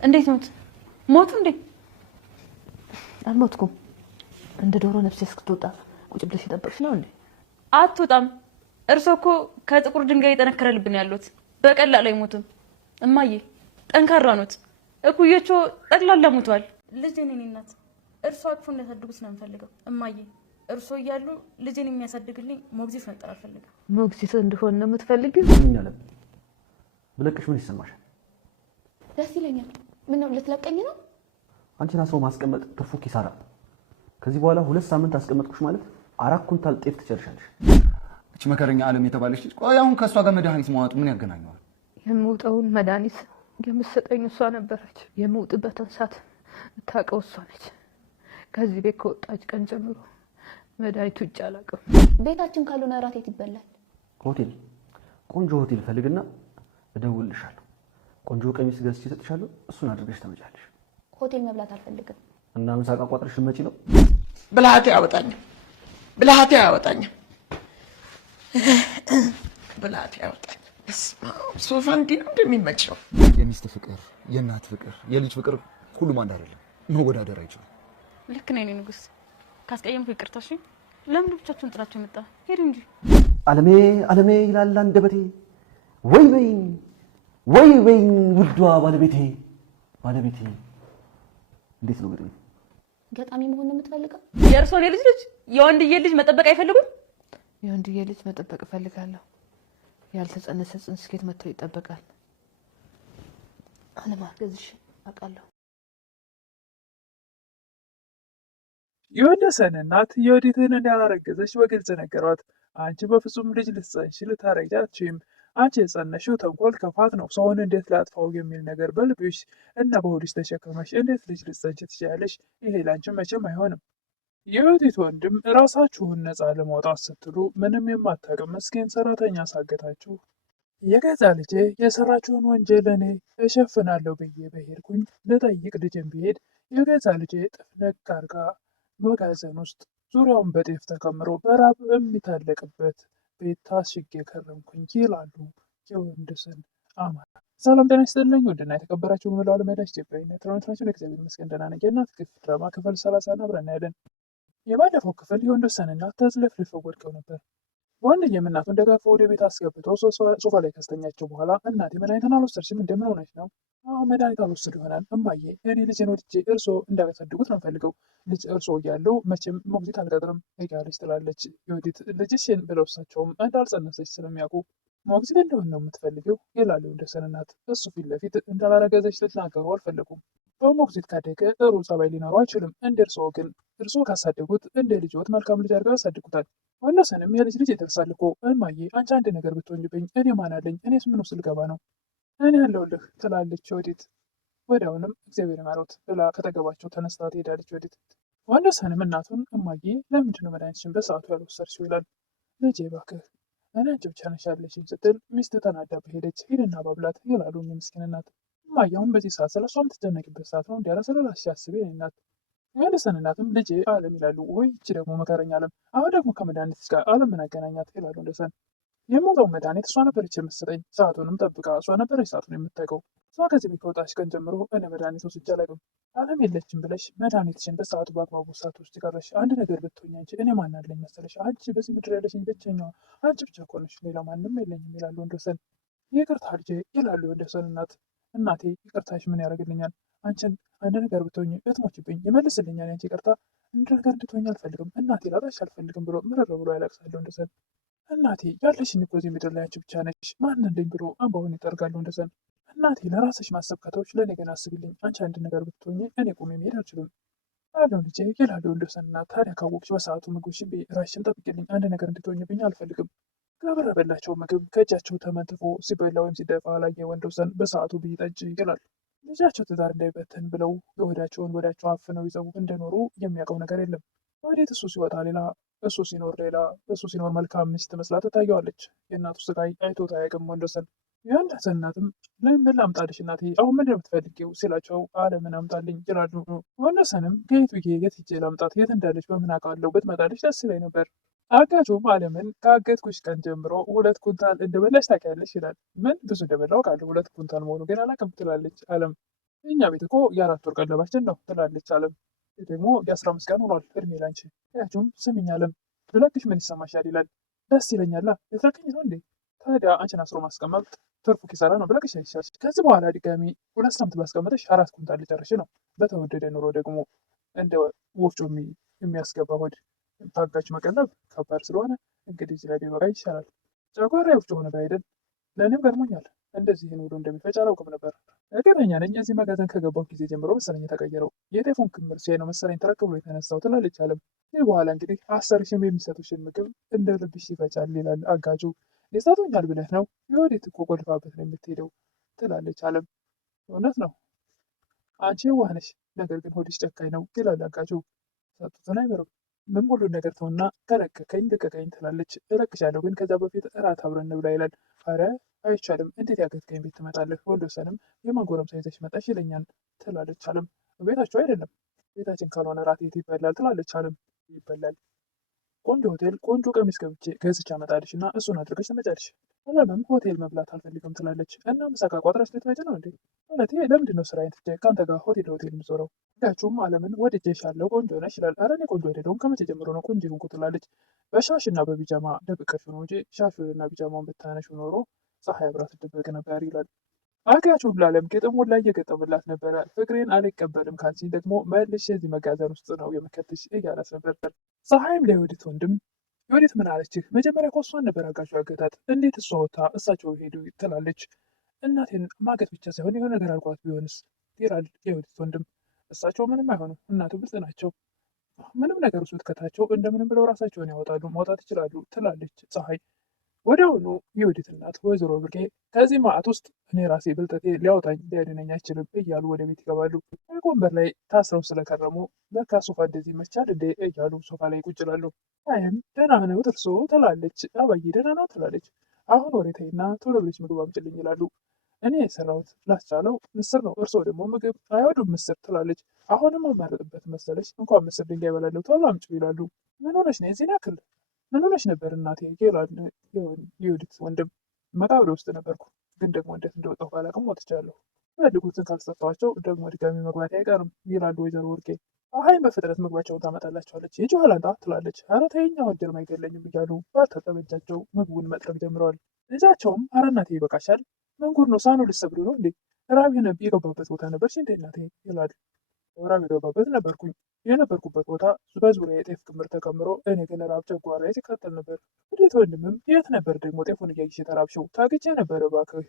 እንዴት ሞቱ እንዴ? አልሞትኩም። እንደ ዶሮ ነፍሴ እስክትወጣ ቁጭ ብለሽ የጠበቅሽ ነው እንዴ? አትወጣም። እርሶ እኮ ከጥቁር ድንጋይ የጠነከረ ልብ ነው ያሉት። በቀላሉ አይሞቱም። እማዬ ጠንካራ ኖት። እኩዮቹ ጠቅላላ ሞቷል። ልጄን የኔ እናት እርሶ አቅፎ እንዲያሳድጉት ነው የምፈልገው። እማዬ እርሶ እያሉ ልጄን የሚያሳድግልኝ ሞግዚት መጣ አልፈልግም። ሞግዚት እንድሆን ነው የምትፈልጊው? ብለቅሽ ምን ይሰማሻል? ደስ ይለኛል። ምን ነው ልትለቀኝ ነው? አንቺን አስሮ ማስቀመጥ ትርፉ ኪሳራ። ከዚህ በኋላ 2 ሳምንት አስቀመጥኩሽ ማለት 4 ኩንታል ጤፍ ትጨርሻለሽ። እቺ መከረኛ ዓለም የተባለች ልጅ ቆይ አሁን ከሷ ጋር መድኃኒት ማዋጡ ምን ያገናኘዋል? የምውጠውን መድኃኒት የምትሰጠኝ እሷ ነበረች። የምውጥበትን ሰዓት የምታውቀው እሷ ነች። ከዚህ ቤት ከወጣች ቀን ጀምሮ መድኃኒቱ ውጭ አላውቅም። ቤታችን ካልሆነ እራት የት ይበላል? ሆቴል፣ ቆንጆ ሆቴል ፈልግና እደውልልሻለሁ። ቆንጆ ቀሚስ ገዝቼ እሰጥሻለሁ። እሱን አድርገሽ ተመጫለሽ። ሆቴል መብላት አልፈልግም። እና ምሳቃ ቋጥረሽ መጪ ነው? ብልሃቴ ያወጣኝ ብልሃቴ ያወጣኝ። ሶፋ እንዲህ ነው እንደሚመቸው። የሚስት ፍቅር፣ የእናት ፍቅር፣ የልጅ ፍቅር ሁሉም አንድ አይደለም። መወዳደር አይችልም። ልክ ነኝ እኔ ንጉስ። ካስቀየምኩ ይቅርታ። እሺ ለምን ብቻችሁን ጥላችሁ መጣ? ሄዱ እንጂ። ዓለሜ ዓለሜ ይላል አንደበቴ፣ ወይ በይኝ ውዷ ባለቤቴ። እንዴት ነው እንግዲህ ገጣሚ መሆን ነው የምትፈልገው? የእርሶን የልጅ የወንድዬ ልጅ መጠበቅ አይፈልጉም? የወንድዬ ልጅ መጠበቅ እፈልጋለሁ። ያልተጸነሰ ጽንስ ከየት መጥቶ ይጠበቃል? አለማርገዝሽ አውቃለሁ። የወደሰን እናት የወዲትን እንዳላረገዘች በግልጽ ነገሯት። አንቺ በፍጹም ልጅ ልትጸንሽ ልታረግጂ አትችይም። አንቺ የጸነሽው ተንኮል ከፋት ነው። ሰውን እንዴት ላጥፋው የሚል ነገር በልብሽ እና በሆድሽ ተሸከመሽ እንዴት ልጅ ልትጸንሽ ትችያለሽ? ይሄ ላንቺ መቼም አይሆንም። የወዲት ወንድም ራሳችሁን ነፃ ለማውጣት ስትሉ ምንም የማታውቅ ምስኪን ሰራተኛ ሳገታችሁ የገዛ ልጄ የሰራችውን ወንጀል እኔ እሸፍናለሁ ብዬ በሄድኩኝ ልጠይቅ ልጅን ብሄድ የገዛ ልጄ ጥፍንቅ አርጋ መጋዘን ውስጥ ዙሪያውን በጤፍ ተከምሮ በራብ የሚታለቅበት ቤት ታሽጌ ከረምኩኝ ይላሉ የወንድሰን አማራ። ሰላም ጤና ይስጥልኝ ውድና የተከበራችሁ በመላው ዓለም ያላችሁ ኢትዮጵያዊነት ትናንትናችሁ እግዚአብሔር ይመስገን ደህና ነኝ። የእናት ክፍል ድራማ ክፍል 30 አብረን እናያለን። የባለፈው ክፍል የወንድሰን እናት ተዝለፍልፈው ወድቀው ነበር። ዋንኛም እናቱን ደጋግፎ ወደ ቤት አስገብተው ሶፋ ላይ ካስተኛቸው በኋላ እናቴ መድኃኒትን አልወሰድሽም? እንደምን ሆነች ነው? አሁን መድኃኒት አልወሰድ ይሆናል እማዬ፣ እኔ ልጅን ወድጄ እርሶ እንዳያሳድጉት ነው የምፈልገው። ልጅ እርሶ እያሉ መቼም ሞግዚት አልቀጥርም እያለች ትላለች የወዲት። ልጅሽን ብለው እሳቸውም እንዳልጸነሰች ስለሚያውቁ ሞግዚት እንደሆን ነው የምትፈልጊው ይላሉ የወንድሰን እናት። እሱ ፊት ለፊት እንዳላረገዘች ልትናገሩ አልፈለጉም። በሞግዚት ካደገ ጥሩ ጸባይ ሊኖረው አይችልም። እንደ እርስዎ ግን እርስዎ ካሳደጉት እንደ ልጆት መልካም ልጅ አድርገው ያሳድጉታል። ወንድሰንም የልጅ ልጅ ይደርሳል እኮ እማዬ፣ አንቺ አንድ ነገር ብትሆኝብኝ እኔ ማን አለኝ? እኔስ ምን ውስጥ ልገባ ነው? እኔ ያለሁልህ ትላለች ወዲት። ወዲያውንም እግዚአብሔር ይማረውት ብላ ከተገባቸው ተነስታ ትሄዳለች ወዲት። ወንድሰንም እናቱን እማዬ ለምንድን ነው መድኃኒትሽን በሰዓቱ ያልወሰድሽው ይላል። ልጄ እባክህ እኔ አንቺ ብቻ ነሽ ያለሽኝ ስትል ሚስት ተናዳ በሄደች ሂድና ባብላት ይላሉ ምስኪን እናት። እማዬ አሁን በዚህ ሰዓት ስለሷ የምትጨነቂበት ሰዓት ነው እንዲያለ ስለራስሽ አስቢ የኔ እናት። የወንድሰን እናትም ልጄ አለም ይላሉ። ወይ ይቺ ደግሞ መከረኛ አለም፣ አሁን ደግሞ ከመድኃኒት ጋር አለም ምን አገናኛት ይላሉ ወንድሰን። የሞተውን መድኃኒት እሷ ነበረች የምትሰጠኝ፣ ሰዓቱንም ጠብቃ እሷ ነበረች ሰዓቱን የምታውቀው። እሷ ከዚህ ቤት ከወጣች ቀን ጀምሮ እኔ መድኃኒት ወስጄ አላውቅም። አለም የለችም ብለሽ መድኃኒትሽን በሰዓቱ በአግባቡ ሰዓት ውስጥ ቀረሽ። አንድ ነገር ብትሆኝ አንቺ እኔ ማን አለኝ መሰለሽ? አንቺ በዚህ ምድር ያለሽኝ ብቸኛዋ አንቺ ብቻ እኮ ነሽ፣ ሌላ ማንም የለኝም ይላሉ ወንድሰን። ይቅርታ ልጄ ይላሉ የወንድሰን እናት። እናቴ ይቅርታሽ ምን ያደርግልኛል? አንቺን አንድ ነገር ብትሆኝ ብትሞችብኝ ይመልስልኛል። ያንቺ ይቅርታ አንድ ነገር እንድትሆኝ አልፈልግም እናቴ፣ ላጣሽ አልፈልግም ብሎ ምርር ብሎ ያለቅሳል ወንድሰን። እናቴ ያለሽኝ እኮ እዚህ ምድር ላይ አንቺ ብቻ ነሽ፣ ማን አለኝ ብሎ እንባውን ይጠርጋል ወንድሰን። እናቴ ለራስሽ ማሰብ ከተውሽ ለእኔ ግን አስቢልኝ። አንቺ አንድ ነገር ብትሆኝ እኔ ቁሜ መሄድ አልችልም አለው ልጄ ይላሉ ወንድሰን እናት። ታዲያ ካወቅሽ በሰዓቱ ምግብሽን ራስሽን ጠብቂልኝ፣ አንድ ነገር እንድትሆኝብኝ አልፈልግም። ከበረበላቸው ምግብ ከእጃቸው ተመንትፎ ሲበላ ወይም ሲደፋ ላየ ወንድሰን በሰዓቱ ብይ ጠጪ ይላል። ልጃቸው ትዳር እንዳይበትን ብለው የሆዳቸውን ወዳቸው አፍነው ይዘው እንደኖሩ የሚያውቀው ነገር የለም። ወዴት እሱ ሲወጣ ሌላ፣ እሱ ሲኖር ሌላ። እሱ ሲኖር መልካም ሚስት መስላ ትታየዋለች። የእናቱ ስቃይ አይቶት አያውቅም ወንድሰን። የወንድሰን እናትም ምን ላምጣልሽ እናቴ፣ አሁን ምንድን ነው የምትፈልጊው ሲላቸው አለምን አምጣልኝ ይላሉ። ወንድሰንም ከየት ብዬ የት ሂጄ ላምጣት? የት እንዳለች በምን አውቃለሁ? ብትመጣልሽ ደስ ይለኝ ነበር። አጋቹም አለምን ካገትኩሽ ቀን ጀምሮ 2 ኩንታል እንደበላሽ ታውቂያለሽ ይላል። ምን ብዙ እንደበላው ቃል 2 ኩንታል መሆኑ ግን አላውቅም ትላለች አለም። እኛ ቤት እኮ የ4 ወር ቀለባችን ነው ትላለች አለም። ይህ ደግሞ የ15 ቀን ሆኗል እድሜ ላንቺ። ያችሁም ስምኝ አለም ብለቅሽ ምን ይሰማሻል ይላል። ደስ ይለኛላ ልትለቅኝ ነው እንዴ? ታዲያ አንቺን አስሮ ማስቀመጥ ትርፉ ኪሳራ ነው ብለቅሽ አይሻል? ከዚህ በኋላ ድጋሚ 2 ሳምንት ባስቀመጠሽ 4 ኩንታል ልጨርሽ ነው። በተወደደ ኑሮ ደግሞ እንደ ወፍጮ የሚያስገባ ሆድ ታጋች መቀለብ ከባድ ስለሆነ እንግዲህ እዚህ ላይ ቢበቃ ይሻላል። ጨጓራ ወፍጮ ሆነ ባይደል ለእኔም ገርሞኛል። እንደዚህ ኑሮ እንደሚፈጭ አላውቅም ነበር። እርግጠኛ ነኝ እዚህ መጋዘን ከገባሁ ጊዜ ጀምሮ መሰለኝ የተቀየረው። የጤፉን ክምር ሲያይ ነው መሰለኝ ተረክ ብሎ የተነሳው ትላለች አለም። ይህ በኋላ እንግዲህ አሰርሽም የሚሰጡሽን ምግብ እንደ ልብሽ ይፈጫል ይላል አጋጁ። ይሰጡኛል ብለህ ነው? የወዴት እኮ ቆልፋበት ነው የምትሄደው ትላለች አለም። እውነት ነው አንቺ የዋህ ነሽ፣ ነገር ግን ሆድሽ ጨካኝ ነው ይላል አጋጁ። ሰጡትን አይበርም። ምን ሁሉን ነገር ተውና ከለቀቀኝ ልቀቀኝ ትላለች። እለቅሻለሁ ግን ከዛ በፊት እራት አብረን እንብላ ይላል። አረ አይቻልም፣ እንዴት ያገትከኝ ቤት ትመጣለህ? ወንዶሰንም የማን ጎረምሳ ይዘሽ መጣሽ ይለኛል ትላለች አለም። ቤታቸው አይደለም ቤታችን ካልሆነ እራት የት ይበላል ትላለች አለም። ይበላል ቆንጆ ሆቴል ቆንጆ ቀሚስ ገዝቼ አመጣልሽ እና እሱን አድርገሽ ትመጫለሽ። አለምም ሆቴል መብላት አልፈልግም ትላለች። እና ምሳ ቋጥረሽ ልትመጪ ነው እንዴ? ማለት ለምንድን ነው ስራዬን ትቼ ከአንተ ጋር ሆቴል የምዞረው? ጋቹም አለምን ወድጄሻለሁ ቆንጆ ነሽ ይላል። ኧረ እኔ ቆንጆ አይደለሁም ከመቼ ጀምሮ ነው ቆንጆ ሆንኩ ትላለች። በሻሽ እና በቢጃማ ደብቀሽው ነው እንጂ ሻሹንና ቢጃማውን ብታነሺው ኖሮ ፀሐይ አብራ ትደበቅ ነበር ይላል። አጋቹም ለአለም ግጥሙን ላይ እየገጠሙላት ነበረ። ፍቅሬን አልቀበልም ካልሽኝ ደግሞ መልሼ እዚህ መጋዘን ውስጥ ነው የምከትሽ እያላት ነበር። ፀሐይም ለዮዲት ወንድም ዮዲት ምን አለችህ? መጀመሪያ እኮ እሷን ነበር አጋቹ ያገታት፣ እንዴት እሷ ወታ እሳቸው ሄዱ ትላለች። እናቴን ማገት ብቻ ሳይሆን የሆነ ነገር አልኳት ቢሆንስ ይላል የዮዲት ወንድም። እሳቸው ምንም አይሆኑ፣ እናቱ ብልጥ ናቸው። ምንም ነገር ውስጥ ብትከታቸው እንደምንም ብለው ራሳቸውን ያወጣሉ፣ ማውጣት ይችላሉ ትላለች ፀሐይ። ወዲያውኑ የዮዲት እናት ወይዘሮ ብርቄ ከዚህ ማዕት ውስጥ እኔ ራሴ ብልጠቴ ሊያወጣኝ ሊያድነኝ አይችልም እያሉ ወደ ቤት ይገባሉ። ወንበር ላይ ታስረው ስለከረሙ ለካ ሶፋ እንደዚህ ይመቻል እንዴ እያሉ ሶፋ ላይ ቁጭ ይላሉ። አይም ደህና ነው ጥርሶ ትላለች። አባዬ ደህና ነው ትላለች። አሁን ወሬ ተይና ቶሎ ብለሽ ምግብ አምጪልኝ ይላሉ። እኔ የሰራሁት ላስቻለው ምስር ነው፣ እርስዎ ደግሞ ምግብ አይወዱም ምስር ትላለች። አሁንም አማረጥበት መሰለች። እንኳን ምስር ድንጋይ በላለሁ ቶሎ አምጪው ይላሉ። ምን ሆነሽ ነው የዚህን ያክል? ምን ሆነሽ ነበር እናቴ ይላል የዮዲት ወንድም። መቃብሬ ውስጥ ነበርኩ፣ ግን ደግሞ እንዴት እንደወጣሁ ባላውቅም ወጥቻለሁ። ፈልጉትን ካልሰጠኋቸው ደግሞ ድጋሚ መግባት አይቀርም ይላሉ ወይዘሮ ወርቄ። ፀሐይ በፍጥነት ምግባቸውን ታመጣላቸዋለች። የጆኋላንጣ ትላለች። ኧረ ተይኝ አሁን ጀርማ አይገለኝም እያሉ ባልታጠበ እጃቸው ምግቡን መጥረግ ጀምረዋል። ልጃቸውም ኧረ እናቴ ይበቃሻል፣ ምን ጉድ ነው? ሳህኑ ልትሰብሪ ነው እንዴ? ራብ የገባበት ቦታ ነበርሽ እንዴ እናቴ ይላሉ። ራብ የገባበት ነበርኩኝ። የነበርኩበት ቦታ በዙሪያ የጤፍ ክምር ተከምሮ እኔ ግን ራብ ጨጓራዬ ሲቃጠል ነበር። ወዴት ወንድምም የት ነበር ደግሞ ጤፉን እያየሽ የተራብሽው? ታግቼ ነበር እባክህ።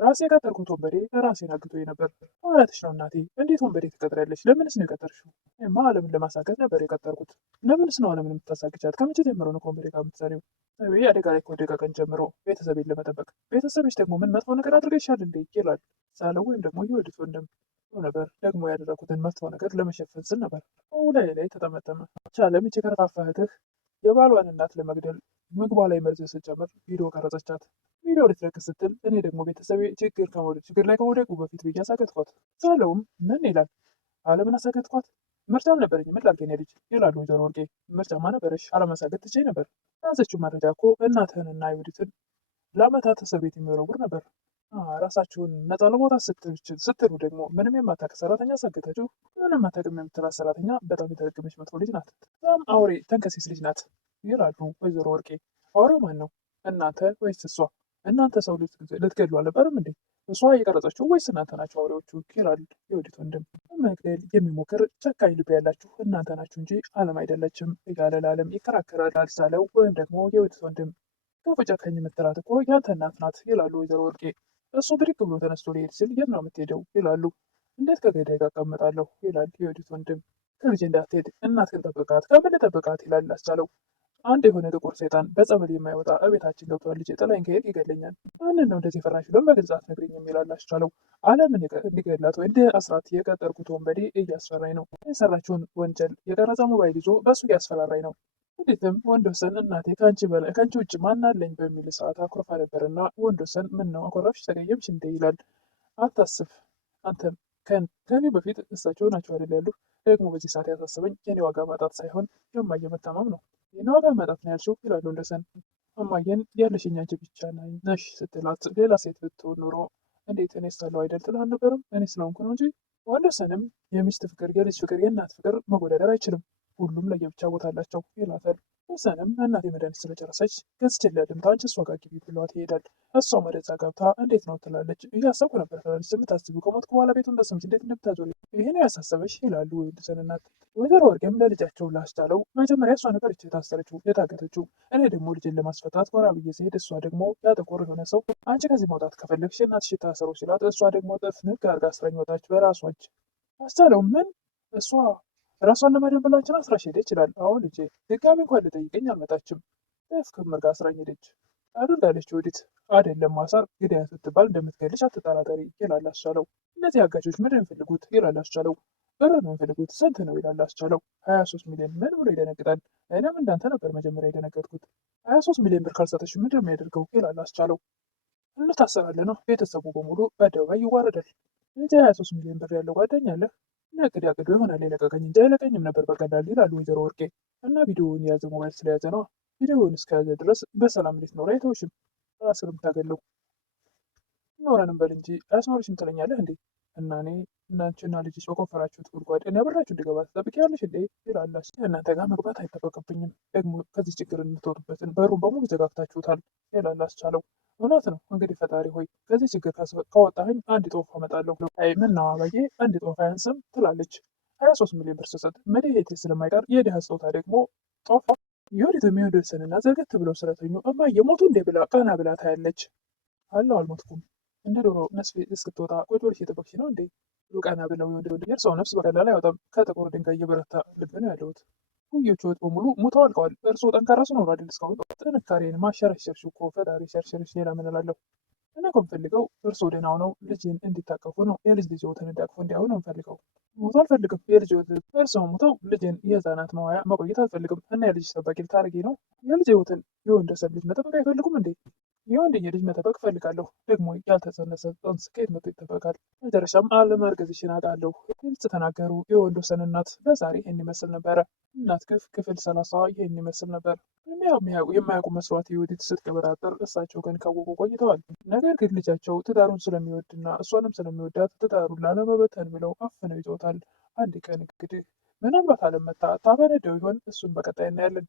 ራሴ የቀጠርኩት ወንበዴ ራሴን አግቶኝ ነበር ማለትሽ ነው እናቴ? እንዴት ወንበዴ ትቀጥሪያለሽ? ለምንስ ነው የቀጠርሽው? እኔማ አለምን ለማሳገት ነበር የቀጠርኩት። ለምንስ ነው አለምን የምታሳግቻት? ከመቼ ጀምሮ ነው ከወንበዴ ጋር የምትሰሪው? አደጋ ላይ ከወደቀ ቀን ጀምሮ ቤተሰቤን ለመጠበቅ። ቤተሰብሽ ደግሞ ምን መጥፎ ነገር አድርገሻል እንዴ? ይላል ሳለው ወይም ደግሞ የዮዲት ወንድም ነበር። ደግሞ ያደረኩትን መጥፎ ነገር ለመሸፈን ስል ነበር። ላይ ተጠመጠመ። ቻለም ይቺ ከርፋፋ እህትህ የባሏን እናት ለመግደል ምግቧ ላይ መርዝ ስትጨምር ቪዲዮ ቀረጸቻት። ቪዲዮ ልትለቅ ስትል እኔ ደግሞ ቤተሰቤ ችግር ላይ ከመውደቁ በፊት ብዬ አሳገጥኳት። ሳለውም ምን ይላል? አለምን አሳገጥኳት? ምርጫ አልነበረኝ ምን ላድርግ የኔ ልጅ ይላሉ ወይዘሮ ወርቄ። ምርጫማ ነበረሽ፣ አለማሳገጥ ትችይ ነበር። ያዘችው መረጃ እኮ እናትህንና ዮዲትን ለአመታት እስር ቤት የሚወረውር ነበር። ራሳችሁን ነፃ ለማውጣት ስትሉ ደግሞ ምንም የማታውቅ ሰራተኛ አሳገታችሁ። ምንም አታውቅም የምትላት ሰራተኛ በጣም የተረገመች መጥፎ ልጅ ናት። በጣም አውሬ ተንከሲስ ልጅ ናት ይላሉ ወይዘሮ ወርቄ። አውሬው ማን ነው? እናንተ ወይስ እሷ? እናንተ ሰው ልትገድሉ አልነበረም እንዴ? እሷ የቀረጸችው ወይስ እናንተ ናችሁ አውሬዎቹ? ይላል የዮዲት ወንድም። መግደል የሚሞክር ጨካኝ ልብ ያላችሁ እናንተ ናችሁ እንጂ አለም አይደለችም እያለ ለአለም ይከራከራል ሳለው ወይም ደግሞ የዮዲት ወንድም። ክፉ ጨካኝ የምትላት እኮ ያንተ እናት ናት ይላሉ ወይዘሮ ወርቄ። እሱ ብድግ ብሎ ተነስቶ ሊሄድ ሲል የት ነው የምትሄደው? ይላሉ። እንዴት ከገዳይ ጋር እቀመጣለሁ? ይላል የዮዲት ወንድም። ከልጅ እንዳትሄድ እናትህን ጠብቃት። ከምን ጠብቃት? ይላል አስቻለው። አንድ የሆነ ጥቁር ሰይጣን በጸበል የማይወጣ እቤታችን ገብቷል። ልጅ ጥላኝ ከሄድ ይገለኛል። ማንን ነው እንደዚህ ፈራሽ? ብሎም በግልጽ አትነግሪኝም? ይላል አስቻለው። አለምን እንዲገላት ወይ እንደ አስራት የቀጠርኩት ወንበዴ እያስፈራኝ ነው። የሰራችውን ወንጀል የቀረጸ ሞባይል ይዞ በእሱ እያስፈራራኝ ነው። እንዴትም ወንዶሰን እናቴ ከአንቺ ውጭ ማናለኝ በሚል ሰዓት አኩርፋ ነበርና ወንዶሰን ምን ነው አኮረፍሽ? ተቀየምሽ እንዴ? ይላል። አታስብ አንተም ከኔ በፊት እሳቸው ናቸው አይደል ያሉ። ደግሞ በዚህ ሰዓት ያሳስበኝ የኔ ዋጋ ማጣት ሳይሆን የማየ መታመም ነው። የኔ ዋጋ ማጣት ነው ያልሽው? ይላል ወንዶሰን። እማየን ያለሽኝ አንቺ ብቻ ነሽ ስትላት ሌላ ሴት ብትሆን ኖሮ እንዴት እኔ ሳለሁ አይደል ትልህ አልነበረም? እኔ ስለሆንኩ ነው እንጂ ወንደሰንም የሚስት ፍቅር፣ የልጅ ፍቅር፣ የእናት ፍቅር መወዳደር አይችልም። ሁሉም ለየብቻ ቦታ አላቸው ይላታል። ወሰንም እናቴ መድኃኒት ስለጨረሰች ገዝቼልህ ልምጣ አንቺ እሷ ጋር ግቢ ብሏት ይሄዳል። እሷም ወደዛ ገብታ እንዴት ነው ትላለች። እያሰብኩ ነበር ትላለች። የምታስቢው ከሞትኩ በኋላ ቤቱን በስምሽ እንዴት እንደምታዞሪ ይሄ ነው ያሳሰበሽ ይላሉ የወንደሰን እናት። ወይዘሮ ወርቄም ለልጃቸው ላስቻለው መጀመሪያ እሷ ነበረች የታሰረችው የታገተችው። እኔ ደግሞ ልጅን ለማስፈታት ጎራ ብዬ ስሄድ እሷ ደግሞ ያጠቆር የሆነ ሰው አንቺ ከዚህ መውጣት ከፈለግሽ እናትሽ ታሰሩ ሲላት እሷ ደግሞ ጥፍንግ አድርጋ አስራኝ ወጣች በራሷ እጅ። አስቻለው ምን እሷ ራሷን ለማዳን ብላ አንቺን አስራሽ ሄደች ይችላል። አሁን ልጄ ድጋሚ እንኳን ልጠይቀኝ አልመጣችም። ጥፍ ክምር ጋር አስራኝ ሄደች አድርጋለች። ወዲት አይደለም ማሳር ግዳያ ስትባል እንደምትገልሽ አትጠራጠሪ ይላል አስቻለው። እነዚህ አጋቾች ምንድን ነው የሚፈልጉት ይላል አስቻለው። ብር ነው የሚፈልጉት። ስንት ነው ይላል አስቻለው። 23 ሚሊዮን። ምን ብሎ ይደነግጣል። እኔም እንዳንተ ነበር መጀመሪያ የደነገጥኩት። 23 ሚሊዮን ብር ካልሰጠሽ ምንድን ነው የሚያደርገው ይላል አስቻለው። እንታሰራለን ነው ቤተሰቡ በሙሉ በአደባባይ ይዋረዳል። ልጅ 23 ሚሊዮን ብር ያለው ጓደኛ አለህ? ነግድ ያቅዶ ይሆናል የለቀቀኝ እንጂ አይለቀኝም ነበር በቀላል ይላሉ ወይዘሮ ወርቄ። እና ቪዲዮውን የያዘ ሞባይል ስለያዘ ነው። ቪዲዮውን እስከያዘ ድረስ በሰላም ልትኖር አይተውሽም። ራስንም ታገለው ኖረንም በል እንጂ አያስኖርሽም ትለኛለህ እንዴ? እና እኔ እናንቺና ልጅሽ በቆፈራችሁት ጉድጓድ እኔ አብሬያችሁ እንድገባ ትጠብቂያለሽ እንዴ? ይላላስ። እናንተ ጋር መግባት አይጠበቅብኝም። ደግሞ ከዚህ ችግር የምትወጡበትን በሩን በሙሉ ዘጋግታችሁታል ይላል አስቻለው። እውነት ነው እንግዲህ ፈጣሪ ሆይ ከዚህ ችግር ካወጣኸኝ አንድ ጦፍ አመጣለሁ። አይ ምነው አባዬ አንድ ጦፍ አያንስም ትላለች። 23 ሚሊዮን ብር ስሰጥ መድኃኒቴ ስለማይቀር የድሃ ስጦታ ደግሞ ጦፍ። የወዲት የሚወደሰንና ዘርገት ብለው ስለተኙ እማዬ ሞቱ እንዴ ብላ ቀና ብላ ታያለች። አለው አልሞትኩም እንደ ዶሮ ነፍሴ እስክትወጣ ቁጭ ብለሽ እየጠበቅሽ ነው እንዴ? ሉቃና ብለው የእርሰው ነፍስ በቀላል አይወጣም። ከጥቁር ድንጋይ እየበረታ ልብ ነው ያለሁት። ኩዮቹት በሙሉ ሞተው አልቀዋል። እርስዎ ጠንካራ ሰው ነው አይደል? እስካሁን ጥንካሬን ማሸረሸርሽ እኮ ፈጣሪ ሸርሸርሽ። ሌላ ምን እላለሁ? እኔ እኮ የምፈልገው እርስዎ ደህና ሆነው ልጅን እንዲታቀፉ ነው። የልጅ ልጅዎትን እንዲያቅፉ እንዲያዩ ነው የምፈልገው። ሞቶ አልፈልግም። የልጅ እርስዎ ሞተው ልጅን የህፃናት መዋያ መቆየት አልፈልግም። እና የልጅ ጠባቂ ልታደርጊ ነው? የልጅ ህይወትን የወንደሰን ልጅ መጠበቅ አይፈልጉም እንዴ? የወንድዬ ልጅ መጠበቅ እፈልጋለሁ። ደግሞ ያልተጸነሰ ጽንስ ከየት መጥቶ ይጠበቃል? መጨረሻም አለማርገዝሽን አውቃለሁ። ግልጽ ተናገሩ የወንዶሰን እናት። ለዛሬ ይህን ይመስል ነበረ። እናት ግፍ ክፍል 30 ይህን ይመስል ነበር። የማያውቁ መስሏት የወዲት ስትቀበጣጠር እሳቸው ግን ካወቁ ቆይተዋል። ነገር ግን ልጃቸው ትዳሩን ስለሚወድና እሷንም ስለሚወዳት ትዳሩን ላለመበተን ብለው አፍነው ይዘውታል። አንድ ቀን እንግዲህ ምናልባት አለመታ ታበነደው ይሆን? እሱን በቀጣይ እናያለን።